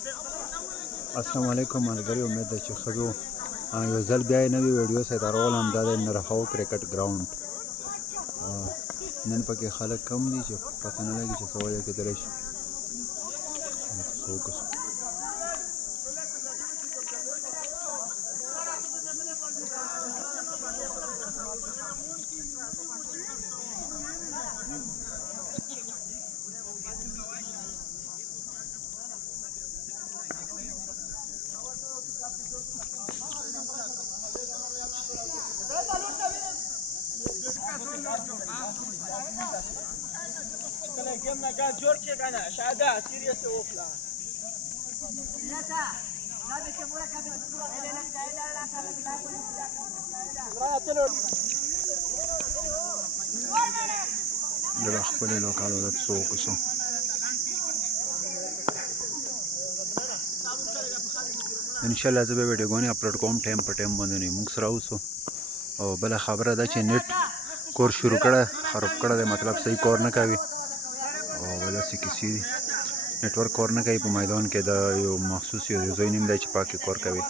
السلام علیکم ملګري، امید ده چې ښه یو. یو ځل بیا یې نوې ویډیو سره راولم. دا د نرهاو کرکټ ګراوند. نن پکې خلک کم دي چې پته نه لګي چې څه وجه کېدلی شي. د خپلې لوکال ولایت څو وکړو. انشاءالله زه به ویډیوګانې اپلوډ کوم ټایم په ټایم باندې. موږ سره اوسو او بله خبره ده چې نیټ کور شروع کړه خراب کړه دی، مطلب صحیح کار نه کوي او داسې کیسې دي. نیټورک کار نه کوي په میدان کې. دا یو مخصوص یو ځای نیم دی چې پاکې کار کوي.